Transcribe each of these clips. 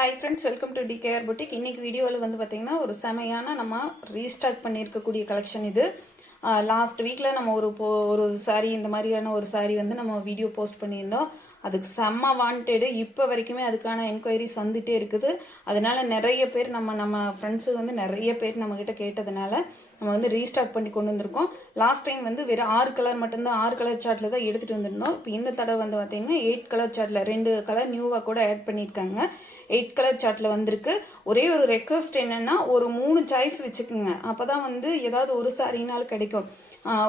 Hi friends, welcome to DKR Boutique. இன்னைக்கு வீடியோவில் வந்து பார்த்தீங்கன்னா ஒரு செமையான நம்ம ரீஸ்டாக் பண்ணியிருக்கக்கூடிய கலெக்ஷன் இது. லாஸ்ட் வீக்கில் நம்ம ஒரு சாரீ இந்த மாதிரியான ஒரு சாரீ வந்து நம்ம வீடியோ போஸ்ட் பண்ணியிருந்தோம். அதுக்கு செம்ம வாண்டடு. இப்போ வரைக்குமே அதுக்கான என்கொயரிஸ் வந்துகிட்டே இருக்குது. அதனால நிறைய பேர் நம்ம ஃப்ரெண்ட்ஸு வந்து நிறைய பேர் நம்மக்கிட்ட கேட்டதுனால நம்ம வந்து ரீஸ்டாக் பண்ணி கொண்டு வந்திருக்கோம். லாஸ்ட் டைம் வந்து வெறும் 6 கலர் மட்டும்தான், 6 கலர் சார்ட்டில் தான் எடுத்துகிட்டு வந்திருந்தோம். இப்போ இந்த தடவை வந்து பார்த்தீங்கன்னா 8 கலர் சார்ட்டில் 2 கலர் நியூவாக கூட ஆட் பண்ணியிருக்காங்க. 8 கலர் சார்ட்டில் வந்திருக்கு. ஒரே ஒரு ரெக்வஸ்ட் என்னென்னா, ஒரு 3 சாய்ஸ் வச்சுக்கோங்க. அப்போ தான் வந்து ஏதாவது ஒரு சாரினாலும் கிடைக்கும்.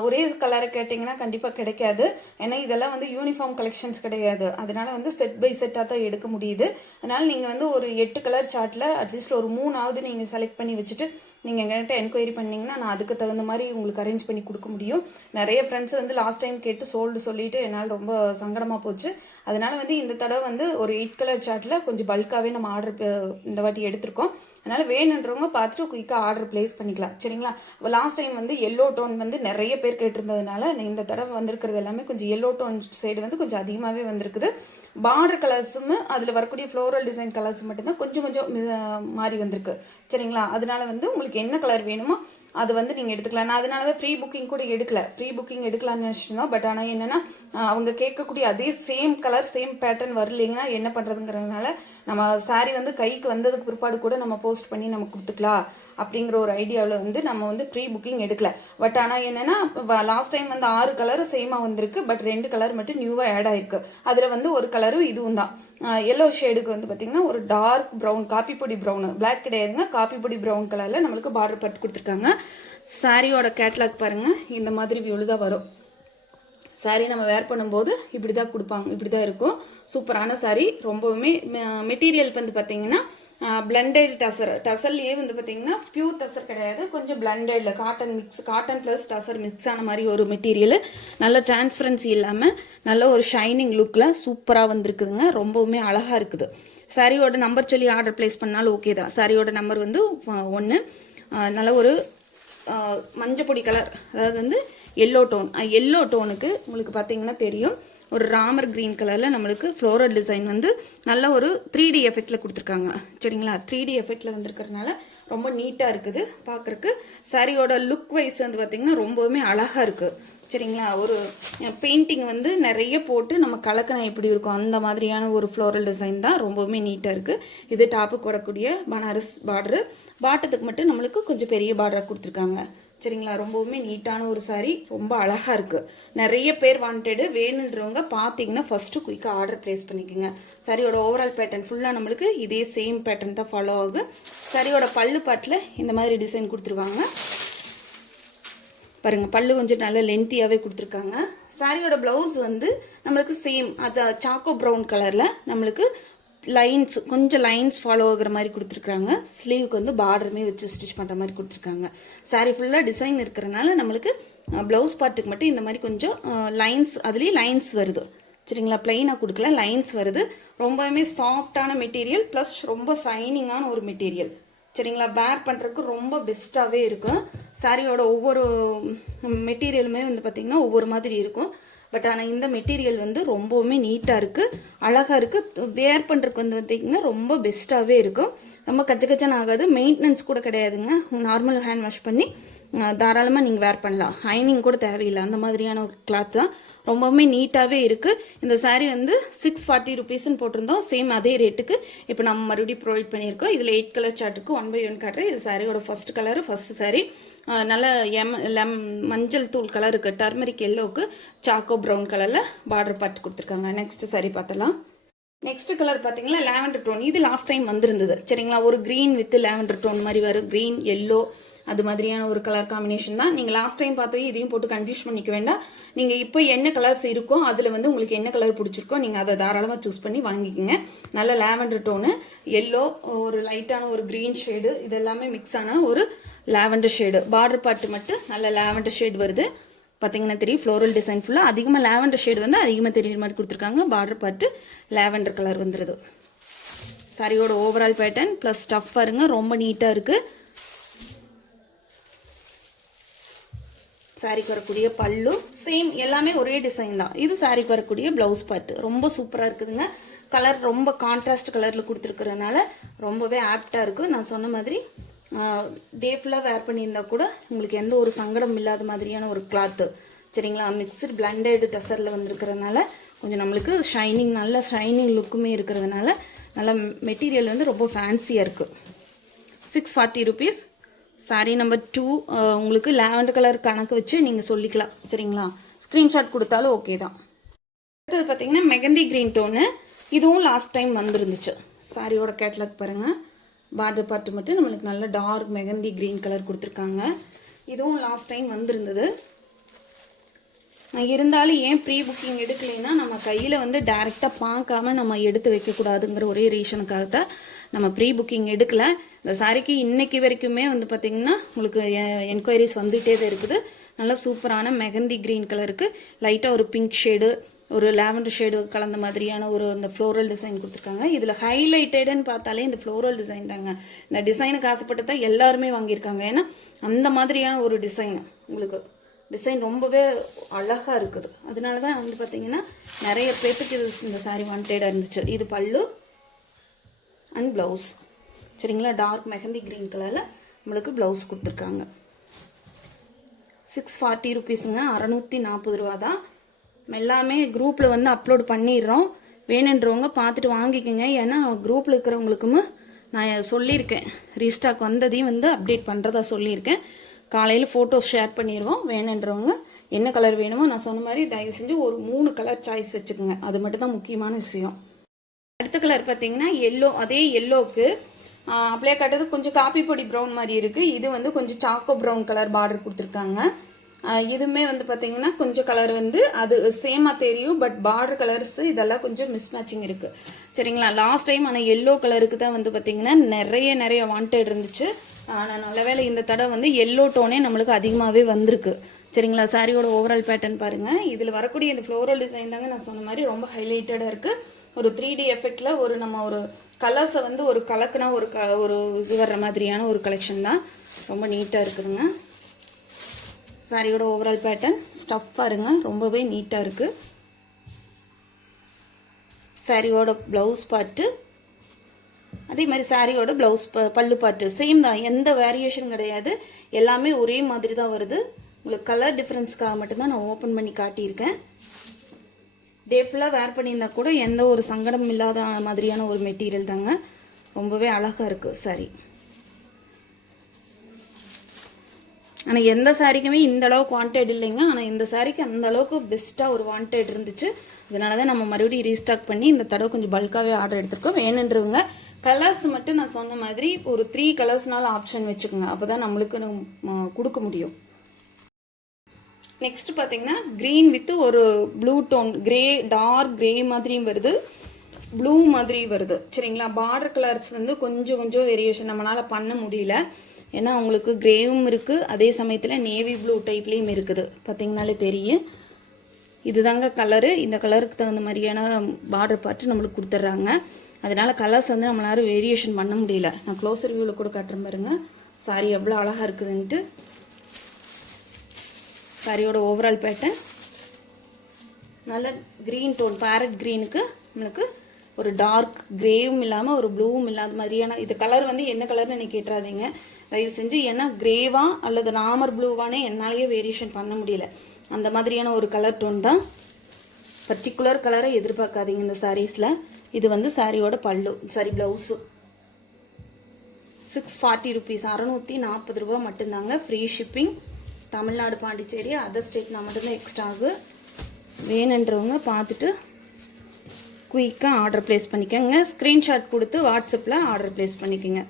ஒரே கலரை கேட்டிங்கன்னா கண்டிப்பாக கிடைக்காது. ஏன்னா இதெல்லாம் வந்து யூனிஃபார்ம் கலெக்ஷன்ஸ் கிடையாது. அதனால வந்து செட் பை செட்டாக தான் எடுக்க முடியுது. அதனால் நீங்கள் வந்து ஒரு 8 கலர் சார்ட்டில் அட்லீஸ்ட் ஒரு 3ஆவது நீங்கள் செலக்ட் பண்ணி வச்சுட்டு நீங்கள் எங்கள்கிட்ட என்கொயரி பண்ணிங்கன்னா நான் அதுக்கு தகுந்த மாதிரி உங்களுக்கு அரேஞ்ச் பண்ணி கொடுக்க முடியும். நிறைய ஃப்ரெண்ட்ஸ் வந்து லாஸ்ட் டைம் கேட்டு சோல்டு சொல்லிவிட்டு என்னால் ரொம்ப சங்கடமாக போச்சு. அதனால் வந்து இந்த தடவை வந்து ஒரு 8 கலர் சார்ட்டில் கொஞ்சம் பல்காகவே நம்ம ஆர்டர் இந்த வாட்டி எடுத்திருக்கோம். அதனால் வேணுன்றவங்க பார்த்துட்டு குயிக்காக ஆர்டர் பிளேஸ் பண்ணிக்கலாம். சரிங்களா? லாஸ்ட் டைம் வந்து எல்லோ டோன் வந்து நிறைய பேர் கேட்டிருந்ததுனால இந்த தடவை வந்திருக்கிறது எல்லாமே கொஞ்சம் எல்லோ டோன் சைடு வந்து கொஞ்சம் அதிகமாகவே வந்திருக்குது. பார்டர் கலர்ஸும் அதில் வரக்கூடிய ஃப்ளோரல் டிசைன் கலர்ஸ் மட்டும்தான் கொஞ்சம் கொஞ்சம் மாறி வந்திருக்கு. சரிங்களா? அதனால வந்து உங்களுக்கு என்ன கலர் வேணுமோ அது வந்து நீங்கள் எடுத்துக்கலாம். நான் அதனால தான் ஃப்ரீ புக்கிங் கூட எடுக்கல. ஃப்ரீ புக்கிங் எடுக்கலாம்னு நினச்சிருந்தோம். பட் ஆனால் என்னென்னா அவங்க கேட்கக்கூடிய அதே சேம் கலர் சேம் பேட்டர்ன் வரலைங்கன்னா என்ன பண்ணுறதுங்கிறதுனால நம்ம சாரீ வந்து கைக்கு வந்ததுக்கு பிற்பாடு கூட நம்ம போஸ்ட் பண்ணி நம்ம கொடுத்துக்கலாம் அப்படிங்கிற ஒரு ஐடியாவில் வந்து நம்ம வந்து ப்ரீ புக்கிங் எடுக்கல. பட் ஆனால் என்னென்னா லாஸ்ட் டைம் வந்து 6 கலர் சேமாக வந்திருக்கு. பட் 2 கலர் மட்டும் நியூவாக ஆட் ஆயிருக்கு. அதில் வந்து ஒரு கலரும் இதுவும் தான். எல்லோ ஷேடுக்கு வந்து பார்த்திங்கன்னா ஒரு டார்க் ப்ரௌன், காப்பி பொடி ப்ரௌனு, பிளாக் கிடையாதுங்க, காப்பி பொடி ப்ரௌன் கலரில் நம்மளுக்கு பார்டர் பட்டு கொடுத்துருக்காங்க. சாரியோட கேட்லாக் பாருங்கள், இந்த மாதிரி வியூவில் தான் வரும். சாரீ நம்ம வேர் பண்ணும்போது இப்படி தான் கொடுப்பாங்க, இப்படி தான் இருக்கும். சூப்பரான சாரீ. ரொம்பவுமே மெட்டீரியல் வந்து பார்த்தீங்கன்னா பிளண்டட் டசர்லேயே வந்து பார்த்தீங்கன்னா பியூர் டசர் கிடையாது, கொஞ்சம் பிளண்டடில் காட்டன் ப்ளஸ் டசர் மிக்ஸ் ஆன மாதிரி ஒரு மெட்டீரியல். நல்ல டிரான்ஸ்பரன்சி இல்லாமல் நல்ல ஒரு ஷைனிங் லுக்கில் சூப்பராக வந்திருக்குதுங்க. ரொம்பவுமே அழகாக இருக்குது. சாரியோட நம்பர் சொல்லி ஆர்டர் பிளேஸ் பண்ணாலும் ஓகே தான். சாரியோட நம்பர் வந்து 1. நல்ல ஒரு மஞ்சப்பொடி கலர், அதாவது வந்து எல்லோ டோன். எல்லோ டோனுக்கு உங்களுக்கு பார்த்தீங்கன்னா தெரியும், ஒரு ராமர் க்ரீன் கலரில் நம்மளுக்கு ஃப்ளோரல் டிசைன் வந்து நல்ல ஒரு 3D எஃபெக்டில் கொடுத்துருக்காங்க. சரிங்களா? 3D எஃபெக்டில் வந்துருக்கிறதுனால ரொம்ப நீட்டாக இருக்குது பார்க்குறக்கு. சாரியோட லுக் வைஸ் வந்து பார்த்திங்கன்னா ரொம்பவுமே அழகாக இருக்குது. சரிங்களா? ஒரு பெயிண்டிங் வந்து நிறைய போட்டு நம்ம கலக்கணம் எப்படி இருக்கும் அந்த மாதிரியான ஒரு ஃப்ளோரல் டிசைன் தான். ரொம்பவுமே நீட்டாக இருக்குது. இது டாப்புக்கு வரக்கூடிய பனாரஸ் பார்டரு. பாட்டத்துக்கு மட்டும் நம்மளுக்கு கொஞ்சம் பெரிய பார்டராக கொடுத்துருக்காங்க. சரிங்களா? ரொம்பவுமே நீட்டான ஒரு சாரீ, ரொம்ப அழகாக இருக்குது. நிறைய பேர் வாண்டடு. வேணுன்றவங்க பார்த்தீங்கன்னா ஃபஸ்ட்டு குயிக்காக ஆர்டர் ப்ளேஸ் பண்ணிக்கோங்க. சாரியோட ஓவரால் பேட்டர்ன் ஃபுல்லாக நம்மளுக்கு இதே சேம் பேட்டர்ன் தான் ஃபாலோ ஆகும். சாரியோட பல்லு பாட்டில் இந்த மாதிரி டிசைன் கொடுத்துருவாங்க பாருங்கள். பல்லு கொஞ்சம் நல்ல லென்த்தியாகவே கொடுத்துருக்காங்க. சாரியோட ப்ளவுஸ் வந்து நம்மளுக்கு சேம் அது சாக்கோ ப்ரௌன் கலரில் நம்மளுக்கு கொஞ்சம் லைன்ஸ் ஃபாலோ ஆகுற மாதிரி கொடுத்துருக்காங்க. ஸ்லீவுக்கு வந்து பார்டருமே வச்சு ஸ்டிச் பண்ணுற மாதிரி கொடுத்துருக்காங்க. சாரீ ஃபுல்லாக டிசைன் இருக்கிறனால நம்மளுக்கு ப்ளவுஸ் பார்ட்டுக்கு மட்டும் இந்த மாதிரி கொஞ்சம் லைன்ஸ், அதுலேயும் லைன்ஸ் வருது. சரிங்களா? பிளெயினாக கொடுக்கல, லைன்ஸ் வருது. ரொம்பவுமே சாஃப்டான மெட்டீரியல் ப்ளஸ் ரொம்ப ஷைனிங்கான ஒரு மெட்டீரியல். சரிங்களா? பேர் பண்ணுறதுக்கு ரொம்ப பெஸ்ட்டாகவே இருக்கும். சாரியோட ஒவ்வொரு மெட்டீரியலுமே வந்து பார்த்திங்கன்னா ஒவ்வொரு மாதிரி இருக்கும். பட் ஆனால் இந்த மெட்டீரியல் வந்து ரொம்பவுமே நீட்டாக இருக்குது, அழகாக இருக்குது. வேர் பண்ணுறதுக்கு வந்து பார்த்திங்கன்னா ரொம்ப பெஸ்ட்டாகவே இருக்கும். ரொம்ப கச்சன் ஆகாது. மெயின்டெனன்ஸ் கூட கிடையாதுங்க. நார்மல் ஹேண்ட் வாஷ் பண்ணி தாராளமாக நீங்கள் வேர் பண்ணலாம். ஹைனிங் கூட தேவையில்லை. அந்த மாதிரியான ஒரு கிளாத் தான். ரொம்பவுமே நீட்டாகவே இருக்குது. இந்த சாரீ வந்து 640 ருபீஸ்ன்னு போட்டிருந்தோம். சேம் அதே ரேட்டுக்கு இப்போ நம்ம மறுபடியும் ப்ரொவைட் பண்ணியிருக்கோம். இதில் 8 கலர் சார்ட்டுக்கு 1 by 1 காட்டுறேன். இது சாரியோட ஃபர்ஸ்ட் கலரு, ஃபர்ஸ்ட் சாரீ. நல்ல மஞ்சள் தூள் கலருக்கு, டர்மரிக் எல்லோவுக்கு சாக்கோ ப்ரௌன் கலரில் பார்டர் பார்த்து கொடுத்துருக்காங்க. நெக்ஸ்ட் சாரீ பார்த்தலாம். நெக்ஸ்ட் கலர் பார்த்தீங்கன்னா லாவெண்டர் டோன். இது லாஸ்ட் டைம் வந்திருந்தது. சரிங்களா? ஒரு க்ரீன் வித் லாவெண்டர் டோன் மாதிரி வரும். க்ரீன் எல்லோ அது மாதிரியான ஒரு கலர் காம்பினேஷன் தான். நீங்கள் லாஸ்ட் டைம் பார்த்து இதையும் போட்டு கன்ஃபியூஸ் பண்ணிக்க வேண்டாம். நீங்கள் இப்போ என்ன கலர்ஸ் இருக்கோ அதில் வந்து உங்களுக்கு என்ன கலர் பிடிச்சிருக்கோ நீங்கள் அதை தாராளமாக சூஸ் பண்ணி வாங்கிக்கோங்க. நல்ல லாவெண்டர் டோனு, எல்லோ, ஒரு லைட்டான ஒரு க்ரீன் ஷேடு, இதெல்லாமே மிக்ஸ் ஆன ஒரு லாவெண்டர் ஷேடு. பார்டர் பார்ட்டு மட்டும் நல்ல லாவெண்டர் ஷேடு வருது. பார்த்தீங்கன்னா தெரியும், ஃப்ளோரல் டிசைன் ஃபுல்லாக அதிகமாக லாவெண்டர் ஷேடு வந்து அதிகமாக தெரியுற மாதிரி கொடுத்துருக்காங்க. பார்டர் பார்ட்டு லாவெண்டர் கலர் வந்துடுது. சாரியோட ஓவரால் பேட்டர்ன் ப்ளஸ் ஸ்டஃப் பாருங்க, ரொம்ப நீட்டாக இருக்குது. சாரிக்கு வரக்கூடிய பல்லு சேம், எல்லாமே ஒரே டிசைன் தான். இது சாரிக்கு வரக்கூடிய ப்ளவுஸ் பார்ட் ரொம்ப சூப்பராக இருக்குதுங்க. கலர் ரொம்ப கான்ட்ராஸ்ட் கலரில் கொடுத்துருக்கறனால ரொம்பவே ஆப்டாக இருக்குது. நான் சொன்ன மாதிரி டே ஃபுல்லாக வேர் பண்ணியிருந்தா கூட உங்களுக்கு எந்த ஒரு சங்கடம் இல்லாத மாதிரியான ஒரு கிளாத்து. சரிங்களா, மிக்சட் பிளண்டட் டசரில் வந்திருக்கிறதுனால கொஞ்சம் நம்மளுக்கு ஷைனிங், நல்ல ஷைனிங் லுக்குமே இருக்கிறதுனால நல்ல மெட்டீரியல் வந்து ரொம்ப ஃபேன்சியாக இருக்குது. 640 rupees. சாரீ நம்பர் 2 உங்களுக்கு லாவெண்டர் கலர் கணக்கு வச்சு நீங்கள் சொல்லிக்கலாம். சரிங்களா, ஸ்க்ரீன்ஷாட் கொடுத்தாலும் ஓகே தான். அடுத்தது பார்த்தீங்கன்னா மெகந்தி க்ரீன் டோனு. இதுவும் லாஸ்ட் டைம் வந்துருந்துச்சு. சாரியோட கேட்லாக் பாருங்கள். பார்டர் பார்ட்டு மட்டும் நம்மளுக்கு நல்ல டார்க் மெகந்தி க்ரீன் கலர் கொடுத்துருக்காங்க. இதுவும் லாஸ்ட் டைம் வந்திருந்தது. இருந்தாலும் ஏன் ப்ரீ புக்கிங் எடுக்கலைன்னா நம்ம கையில் வந்து டைரெக்டாக பார்க்காம நம்ம எடுத்து வைக்கக்கூடாதுங்கிற ஒரே ரீசனுக்காக தான் நம்ம ப்ரீ புக்கிங் எடுக்கலை. இந்த சாரிக்கு இன்னைக்கு வரைக்குமே வந்து பார்த்திங்கன்னா உங்களுக்கு என்கொயரிஸ் வந்துகிட்டே தான் இருக்குது. நல்லா சூப்பரான மெகந்தி க்ரீன் கலருக்கு லைட்டாக ஒரு பிங்க் ஷேடு, ஒரு லாவெண்டர் ஷேடு கலந்த மாதிரியான ஒரு இந்த ஃப்ளோரல் டிசைன் கொடுத்துருக்காங்க. இதில் ஹைலைட்டடுன்னு பார்த்தாலே இந்த ஃப்ளோரல் டிசைன் தாங்க. இந்த டிசைனுக்கு ஆசைப்பட்டு தான் எல்லாருமே வாங்கியிருக்காங்க. ஏன்னா அந்த மாதிரியான ஒரு டிசைன் உங்களுக்கு டிசைன் ரொம்பவே அழகாக இருக்குது. அதனால தான் வந்து பார்த்தீங்கன்னா நிறைய பேர்த்துக்கு இது இந்த சாரீ வாண்டடாக இருந்துச்சு. இது பல்லு அண்ட் ப்ளவுஸ். சரிங்களா, டார்க் மெஹந்தி க்ரீன் கலரில் நம்மளுக்கு ப்ளவுஸ் கொடுத்துருக்காங்க. 640 rupeesங்க, 640 ரூபா தான். எல்லாமே குரூப்பில் வந்து அப்லோட் பண்ணிடுறோம். வேணுன்றவங்க பார்த்துட்டு வாங்கிக்கோங்க. ஏன்னா குரூப்பில் இருக்கிறவங்களுக்குமே நான் சொல்லியிருக்கேன், ரீஸ்டாக் வந்ததையும் வந்து அப்டேட் பண்ணுறதா சொல்லியிருக்கேன். காலையில் ஃபோட்டோ ஷேர் பண்ணிடுவோம். வேணுன்றவங்க என்ன கலர் வேணுமோ நான் சொன்ன மாதிரி தயவு செஞ்சு ஒரு 3 கலர் சாய்ஸ் வச்சுக்கோங்க. அது மட்டும் தான் முக்கியமான விஷயம். அடுத்த கலர் பார்த்தீங்கன்னா எல்லோ. அதே எல்லோவுக்கு அப்படியே கட்டுறது கொஞ்சம் காப்பி பொடி ப்ரௌன் மாதிரி இருக்குது. இது வந்து கொஞ்சம் சாக்கோ ப்ரௌன் கலர் பார்டர் கொடுத்துருக்காங்க. இதுவுமே வந்து பார்த்தீங்கன்னா கொஞ்சம் கலர் வந்து அது சேமாக தெரியும். பட் பார்டர் கலர்ஸ் இதெல்லாம் கொஞ்சம் மிஸ்மேட்சிங் இருக்குது. சரிங்களா, லாஸ்ட் டைம் ஆனால் எல்லோ கலருக்கு தான் வந்து பார்த்தீங்கன்னா நிறைய வாண்டட் இருந்துச்சு. ஆனால் நல்ல வேளை இந்த தடவை வந்து எல்லோ டோனே நம்மளுக்கு அதிகமாகவே வந்திருக்கு. சரிங்களா, சாரியோட ஓவரால் பேட்டர்ன் பாருங்கள். இதில் வரக்கூடிய இந்த ஃப்ளோரல் டிசைன் தாங்க நான் சொன்ன மாதிரி ரொம்ப ஹைலைட்டடாக இருக்குது. ஒரு 3D எஃபெக்டில் ஒரு நம்ம ஒரு கலர்ஸை வந்து ஒரு கலக்குனா ஒரு இது வர்ற மாதிரியான ஒரு கலெக்ஷன் தான். ரொம்ப நீட்டாக இருக்குதுங்க. சாரியோட ஓவரால் பேட்டர்ன் ஸ்டஃப் பாருங்க, ரொம்பவே நீட்டாக இருக்குது. சாரியோட ப்ளவுஸ் பார்ட்டு அதே மாதிரி சாரியோட ப்ளவுஸ் பல்லு பார்ட்டு சேம் தான். எந்த வேரியேஷன் கிடையாது. எல்லாமே ஒரே மாதிரி தான் வருது. உங்களுக்கு கலர் டிஃப்ரென்ஸ்க்காக மட்டும்தான் நான் ஓப்பன் பண்ணி காட்டியிருக்கேன். டே ஃபுல்லாக வேர் பண்ணியிருந்தா கூட எந்த ஒரு சங்கடம் இல்லாத மாதிரியான ஒரு மெட்டீரியல் தாங்க. ரொம்பவே அழகாக இருக்குது சாரி. ஆனால் எந்த சாரிக்குமே இந்த அளவுக்கு வாண்டட் இல்லைங்க. ஆனால் இந்த சாரிக்கு அந்த அளவுக்கு பெஸ்ட்டாக ஒரு வாண்டட் இருந்துச்சு. அதனால தான் நம்ம மறுபடியும் ரீஸ்டாக் பண்ணி இந்த தடவை கொஞ்சம் பல்காகவே ஆர்டர் எடுத்துருக்கோம். வேணுன்றவங்க கலர்ஸ் மட்டும் நான் சொன்ன மாதிரி ஒரு 3 கலர்ஸ்னால ஆப்ஷன் வச்சுக்கோங்க. அப்போ தான் நம்மளுக்கு கொடுக்க முடியும். நெக்ஸ்ட் பார்த்தீங்கன்னா க்ரீன் வித் ஒரு blue tone, grey, dark grey மாதிரியும் வருது, ப்ளூ மாதிரி வருது. சரிங்களா, பார்டர் கலர்ஸ் வந்து கொஞ்சம் வேரியேஷன் நம்மளால் பண்ண முடியல. ஏன்னா உங்களுக்கு கிரேவும் இருக்குது, அதே சமயத்தில் நேவி ப்ளூ டைப்லேயும் இருக்குது. பார்த்தீங்கனாலே தெரியும். இதுதாங்க கலரு. இந்த கலருக்கு தகுந்த மாதிரியான பார்டர் பார்த்து நம்மளுக்கு கொடுத்துட்றாங்க. அதனால் கலர்ஸ் வந்து நம்மளால வேரியேஷன் பண்ண முடியல. நான் க்ளோஸர் வியூவில் கூட காட்டுறேன் பாருங்க. சாரி எவ்வளோ அழகாக இருக்குதுன்ட்டு. சாரியோட ஓவரால் பேட்டர்ன் நல்ல க்ரீன் டோன், பேரட் க்ரீனுக்கு நம்மளுக்கு ஒரு டார்க் கிரேவும் இல்லாமல் ஒரு ப்ளூவும் இல்லாத மாதிரியான இது கலர் வந்து என்ன கலர்னு எனக்கு கேட்டுறாதீங்க தயவு செஞ்சு. ஏன்னா கிரேவா அல்லது ராமர் ப்ளூவானே என்னாலேயே வேரியேஷன் பண்ண முடியல. அந்த மாதிரியான ஒரு கலர் டோன் தான். பர்டிகுலர் கலரை எதிர்பார்க்காதீங்க இந்த சாரீஸில். இது வந்து சாரியோட பல்லு, சாரி ப்ளவுஸு. 640 rupees, 640 ரூபா மட்டும்தாங்க. Free shipping. Tamil Nadu, Pondicherry, other ஸ்டேட்னா மட்டும்தான் எக்ஸ்ட்ரா ஆகு. வேணுன்றவங்க பார்த்துட்டு குயிக்காக ஆர்டர் ப்ளேஸ் பண்ணிக்கோங்க. ஸ்க்ரீன்ஷாட் கொடுத்து வாட்ஸ்அப்பில் ஆர்டர் ப்ளேஸ் பண்ணிக்கோங்க.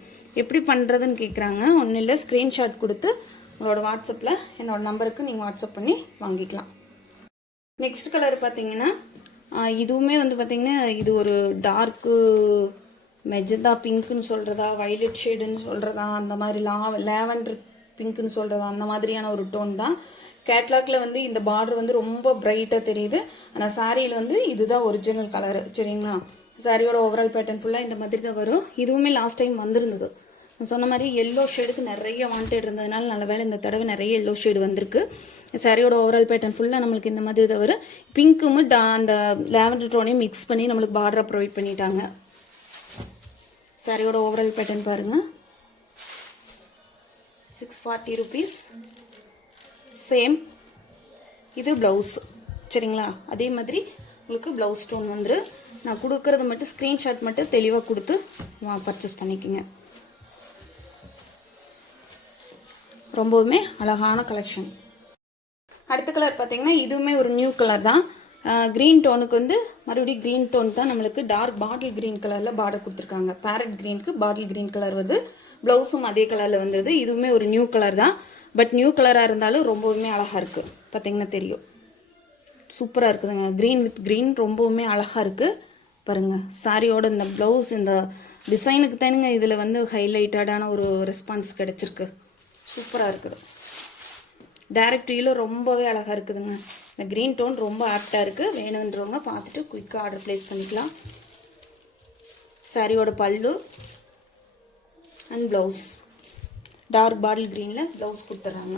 எப்படி பண்ணுறதுன்னு கேட்குறாங்க. ஒன்றும் இல்லை, ஸ்க்ரீன்ஷாட் கொடுத்து உங்களோட வாட்ஸ்அப்பில் என்னோட நம்பருக்கு நீங்கள் வாட்ஸ்அப் பண்ணி வாங்கிக்கலாம். நெக்ஸ்ட் கலர் பார்த்தீங்கன்னா இதுவுமே வந்து பார்த்திங்கன்னா இது ஒரு டார்க்கு மெஜந்தா பிங்க்குன்னு சொல்கிறதா, வைலட் ஷேடுன்னு சொல்கிறதா, அந்த மாதிரி லேவண்டர் பிங்க்குன்னு சொல்கிறதா, அந்த மாதிரியான ஒரு டோன் தான். கேட்லாக்ல வந்து இந்த பார்டர் வந்து ரொம்ப பிரைட்டாக தெரியுது. ஆனால் சாரியில் வந்து இதுதான் ஒரிஜினல் கலரு. சரிங்களா, சாரியோட ஓவரால் பேட்டர்ன் ஃபுல்லாக இந்த மாதிரி தான் வரும். இதுவுமே லாஸ்ட் டைம் வந்திருந்தது. நான் சொன்ன மாதிரி எல்லோ ஷேடுக்கு நிறைய வாண்டட் இருந்ததுனால நல்ல வேலை இந்த தடவை நிறைய எல்லோ ஷேடு வந்திருக்கு. சாரியோட ஓவரால் பேட்டர்ன் ஃபுல்லாக நம்மளுக்கு இந்த மாதிரி தான் வரும். பிங்க்கும் அந்த லாவெண்டர் டோனையும் மிக்ஸ் பண்ணி நம்மளுக்கு பார்டரை ப்ரொவைட் பண்ணிட்டாங்க. சாரியோட ஓவரால் பேட்டர்ன் பாருங்கள். 640 rupees. சேம். இது ப்ளவுஸ். சரிங்களா? அதே மாதிரி உங்களுக்கு ப்ளவுஸ் ஸ்டோன் வந்துரு. நான் கொடுக்கறது மட்டும் ஸ்க்ரீன்ஷாட் மட்டும் தெளிவாக கொடுத்து பர்ச்சேஸ் பண்ணிக்கோங்க. ரொம்பவுமே அழகான கலெக்ஷன். அடுத்த கலர் பார்த்தீங்கன்னா இதுவுமே ஒரு நியூ கலர் தான். க்ரீன் டோனுக்கு வந்து மறுபடியும் க்ரீன் டோன் தான் நம்மளுக்கு டார்க் பாட்டில் க்ரீன் கலரில் பார்டர் கொடுத்துருக்காங்க. பேரட் க்ரீனுக்கு பாட்டில் க்ரீன் கலர் வருது. ப்ளவுஸும் அதே கலரில் வந்துடுது. இதுவுமே ஒரு நியூ கலர் தான். பட் நியூ கலராக இருந்தாலும் ரொம்பவுமே அழகாக இருக்குது. பார்த்தீங்கன்னா தெரியும், சூப்பராக இருக்குதுங்க. க்ரீன் வித் க்ரீன் ரொம்பவுமே அழகாக இருக்குது பாருங்கள். சாரியோட இந்த ப்ளவுஸ் இந்த டிசைனுக்கு தானுங்க இதில் வந்து ஹைலைட்டடான ஒரு ரெஸ்பான்ஸ் கிடச்சிருக்கு. சூப்பராக இருக்குது. டைரக்ட் வியூவில் ரொம்பவே அழகாக இருக்குதுங்க. இந்த க்ரீன் டோன் ரொம்ப ஆப்டாக இருக்குது. வேணுன்றவங்க பார்த்துட்டு குயிக்காக ஆர்டர் ப்ளேஸ் பண்ணிக்கலாம். சாரியோட பல்லு அண்ட் ப்ளவுஸ் டார்க் பாட்டில் க்ரீனில் ப்ளவுஸ் கொடுத்துட்றாங்க.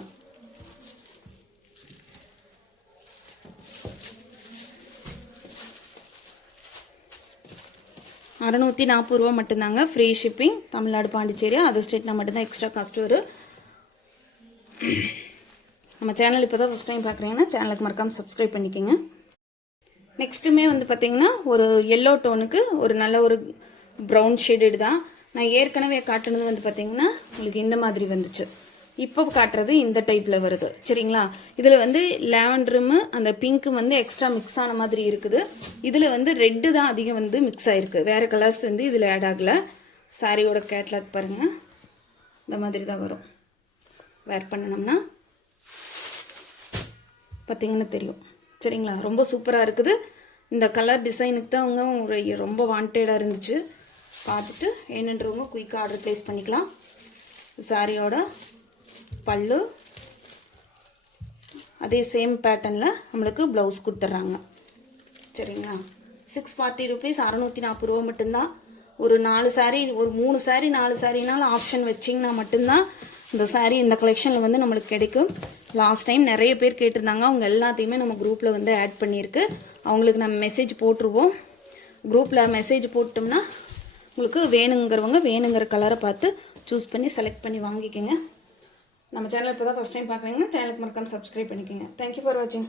₹640 மட்டும்தாங்க. Free shipping. Tamil Nadu, Pondicherry, other ஸ்டேட்னா மட்டும்தான் எக்ஸ்ட்ரா காஸ்ட் வரும். நம்ம சேனல் இப்போ தான் ஃபஸ்ட் டைம் பார்க்குறீங்கன்னா சேனலுக்கு மறக்காமல் சப்ஸ்கிரைப் பண்ணிக்கோங்க. நெக்ஸ்ட்டுமே வந்து பார்த்திங்கன்னா ஒரு எல்லோ டோனுக்கு ஒரு நல்ல ஒரு ப்ரௌன் ஷேடட் தான். நான் ஏற்கனவே காட்டுனது வந்து பார்த்திங்கன்னா உங்களுக்கு இந்த மாதிரி வந்துச்சு. இப்போ காட்டுறது இந்த டைப்பில் வருது. சரிங்களா? இதில் வந்து லாவெண்டரும் அந்த பிங்க்கும் வந்து எக்ஸ்ட்ரா மிக்ஸ் ஆன மாதிரி இருக்குது. இதில் வந்து ரெட்டு தான் அதிகம் வந்து மிக்ஸ் ஆகிருக்கு. வேறு கலர்ஸ் வந்து இதில் ஆட் ஆகலை. சாரியோட கேட்லாக் பாருங்கள், இந்த மாதிரி தான் வரும். வேர் பண்ணணும்னா பார்த்திங்கன்னா தெரியும். சரிங்களா? ரொம்ப சூப்பராக இருக்குது. இந்த கலர் டிசைனுக்கு தான் அவங்க ரொம்ப வாண்டடாக இருந்துச்சு. பார்த்துட்டு என்னன்றவங்க குயிக்காக ஆர்டர் ப்ளேஸ் பண்ணிக்கலாம். சாரியோட பல்லு அதே சேம் பேட்டர்னில் நம்மளுக்கு ப்ளவுஸ் கொடுத்துட்றாங்க. சரிங்களா? 640 rupees, ₹640 மட்டும்தான். ஒரு 4 சாரீ, ஒரு 3 சாரீ 4 சாரீனாலும் ஆப்ஷன் வச்சிங்கன்னா மட்டும்தான் இந்த சாரீ இந்த கலெக்ஷனில் வந்து நம்மளுக்கு கிடைக்கும். லாஸ்ட் டைம் நிறைய பேர் கேட்டிருந்தாங்க. அவங்க எல்லாத்தையுமே நம்ம குரூப்பில் வந்து ஆட் பண்ணியிருக்கு. அவங்களுக்கு நம்ம மெசேஜ் போட்டுருவோம். குரூப்பில் மெசேஜ் போட்டோம்னா உங்களுக்கு வேணுங்கிறவங்க வேணுங்கிற கலரை பார்த்து சூஸ் பண்ணி செலக்ட் பண்ணி வாங்கிக்கோங்க. நம்ம சேனல் இப்போ தான் ஃபஸ்ட் டைம் பார்க்குறீங்கன்னா சேனலுக்கு மறக்காமல் சப்ஸ்கிரைப் பண்ணிக்கோங்க. தேங்க்யூ ஃபார் வாட்சிங்.